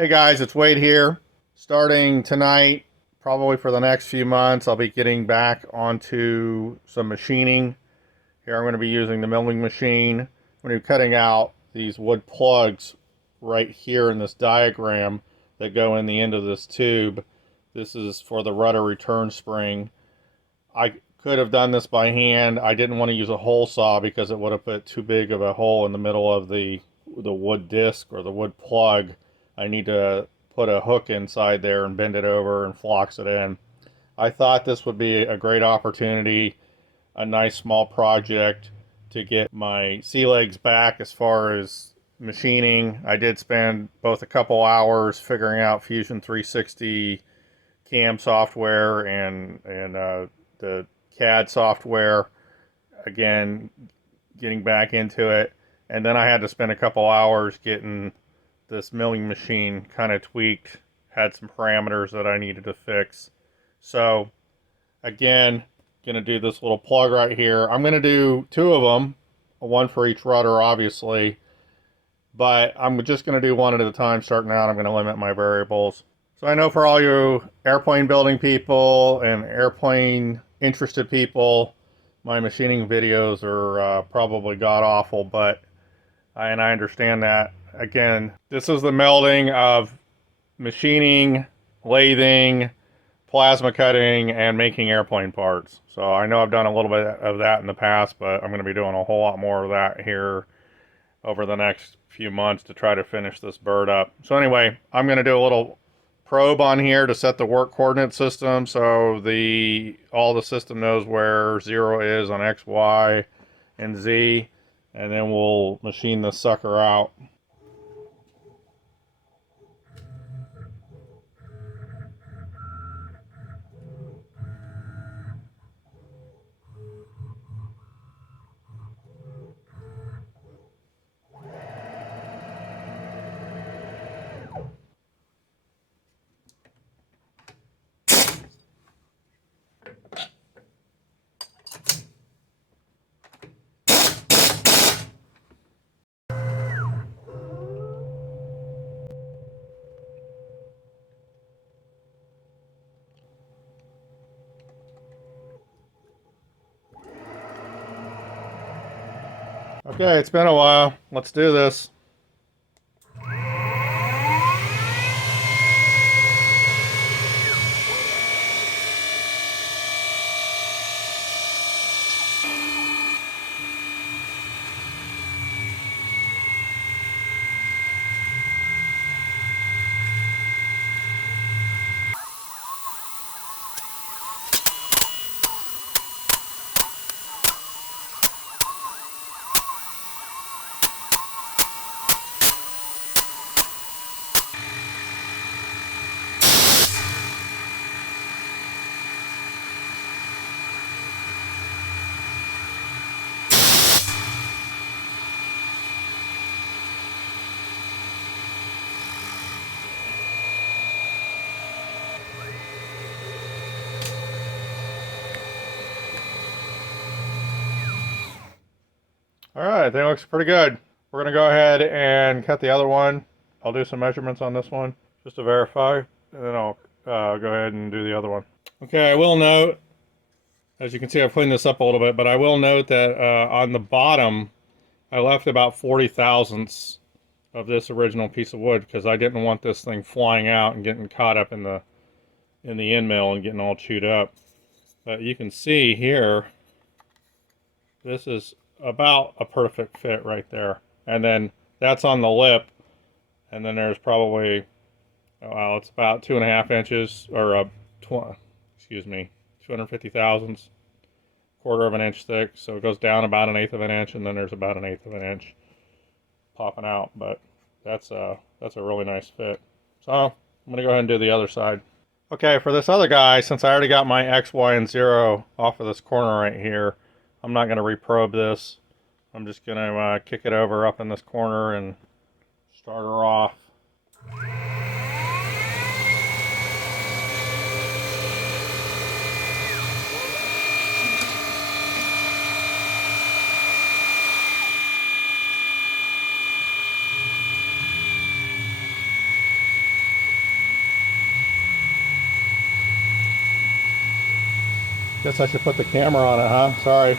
Hey guys, it's Wade here. Starting tonight, probably for the next few months, I'll be getting back onto some machining. Here I'm going to be using the milling machine. I'm going to be cutting out these wood plugs right here in this diagram that go in the end of this tube. This is for the rudder return spring. I could have done this by hand. I didn't want to use a hole saw because it would have put too big of a hole in the middle of the wood disc or the wood plug. I need to put a hook inside there and bend it over and flux it in. I thought this would be a great opportunity, a nice small project to get my sea legs back as far as machining. I did spend both a couple hours figuring out Fusion 360 CAM software and the CAD software, again, getting back into it. And then I had to spend a couple hours getting this milling machine kind of tweaked, had some parameters that I needed to fix. So again, gonna do this little plug right here. I'm gonna do two of them, one for each rudder obviously, but I'm just gonna do one at a time starting out. I'm gonna limit my variables. So I know for all you airplane building people and airplane interested people, my machining videos are probably god awful, but I understand that. Again, this is the melding of machining, lathing, plasma cutting, and making airplane parts. So I know I've done a little bit of that in the past, but I'm going to be doing a whole lot more of that here over the next few months to try to finish this bird up. So anyway, I'm going to do a little probe on here to set the work coordinate system so all the system knows where 0 is on X, Y, and Z, and then we'll machine this sucker out. Okay, it's been a while. Let's do this. All right, that looks pretty good. We're gonna go ahead and cut the other one. I'll do some measurements on this one just to verify, and then I'll go ahead and do the other one. Okay, I will note, as you can see, I've cleaned this up a little bit, but I will note that on the bottom, I left about 40 thousandths of this original piece of wood because I didn't want this thing flying out and getting caught up in the end mill and getting all chewed up. But you can see here, this is about a perfect fit right there. And then that's on the lip, and then there's probably, well, it's about 2.5 inches, or 250 thousandths, quarter of an inch thick. So it goes down about 1/8 of an inch, and then there's about 1/8 of an inch popping out. But that's a really nice fit. So I'm gonna go ahead and do the other side. Okay, for this other guy, since I already got my X, Y, and 0 off of this corner right here, I'm not going to reprobe this. I'm just going to kick it over up in this corner and start her off. Guess I should put the camera on it, huh? Sorry.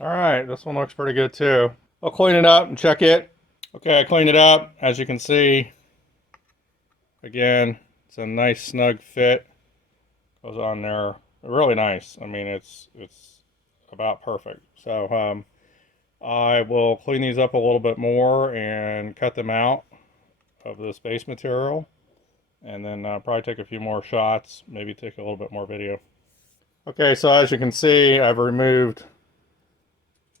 All right, this one looks pretty good too. I'll clean it up and check it. Okay, I cleaned it up. As you can see, again, it's a nice snug fit. Goes on there really nice. I mean, it's about perfect. So I will clean these up a little bit more and cut them out of this base material, and then probably take a few more shots, maybe take a little bit more video. Okay, so as you can see, I've removed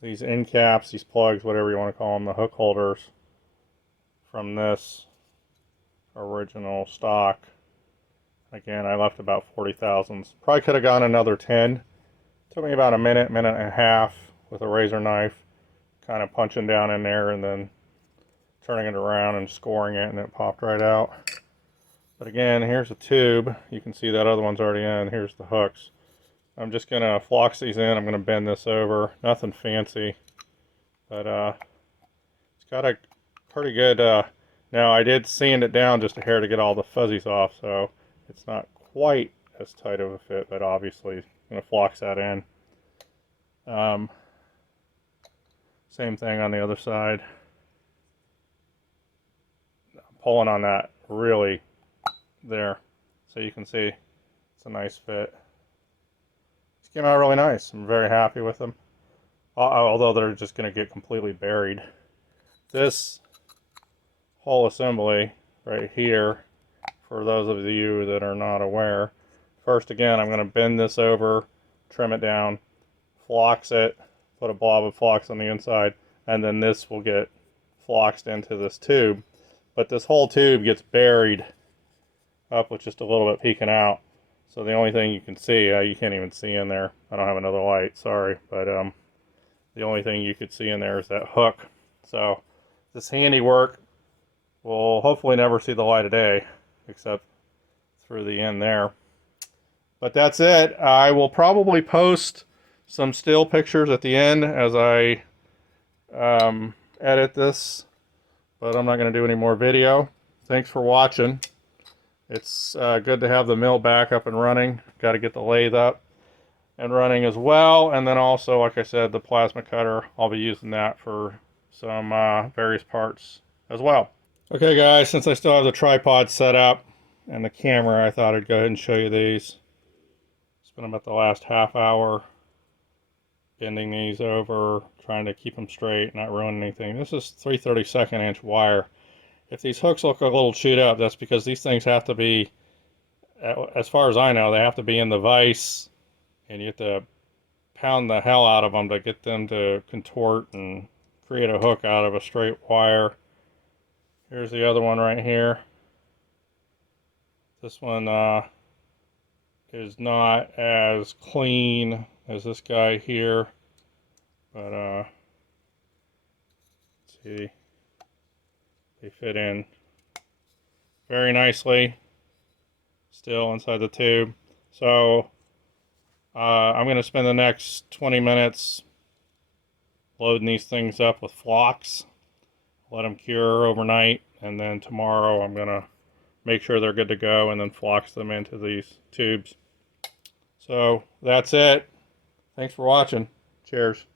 these end caps, these plugs, whatever you want to call them, the hook holders, from this original stock. Again, I left about 40 thousandths. Probably could have gone another 10. Took me about a minute, minute and a half with a razor knife, kind of punching down in there and then turning it around and scoring it, and it popped right out. But again, here's a tube. You can see that other one's already in. Here's the hooks. I'm just going to flox these in. I'm going to bend this over. Nothing fancy, but it's got a pretty good, now I did sand it down just a hair to get all the fuzzies off, so it's not quite as tight of a fit, but obviously I'm going to flox that in. Same thing on the other side. I'm pulling on that really there, so you can see it's a nice fit. These came out really nice. I'm very happy with them, although they're just going to get completely buried. This whole assembly right here, for those of you that are not aware, first again I'm going to bend this over, trim it down, flox it, put a blob of flox on the inside, and then this will get floxed into this tube. But this whole tube gets buried up with just a little bit peeking out. So the only thing you can see, you can't even see in there. I don't have another light, sorry, but the only thing you could see in there is that hook. So this handiwork will hopefully never see the light of day, except through the end there. But that's it. I will probably post some still pictures at the end as I edit this, but I'm not going to do any more video. Thanks for watching. It's good to have the mill back up and running. Got to get the lathe up and running as well, and then also, like I said, the plasma cutter. I'll be using that for some various parts as well. Okay guys, since I still have the tripod set up and the camera, I thought I'd go ahead and show you these. Spent about the last half hour bending these over, trying to keep them straight, not ruin anything. This is 3/32 inch wire. If these hooks look a little chewed up, that's because these things have to be, as far as I know, they have to be in the vise, and you have to pound the hell out of them to get them to contort and create a hook out of a straight wire. Here's the other one right here. This one is not as clean as this guy here, but let's see, they fit in very nicely still inside the tube. So I'm going to spend the next 20 minutes loading these things up with flox, let them cure overnight, and then tomorrow I'm going to make sure they're good to go and then flox them into these tubes. So that's it. Thanks for watching. Cheers.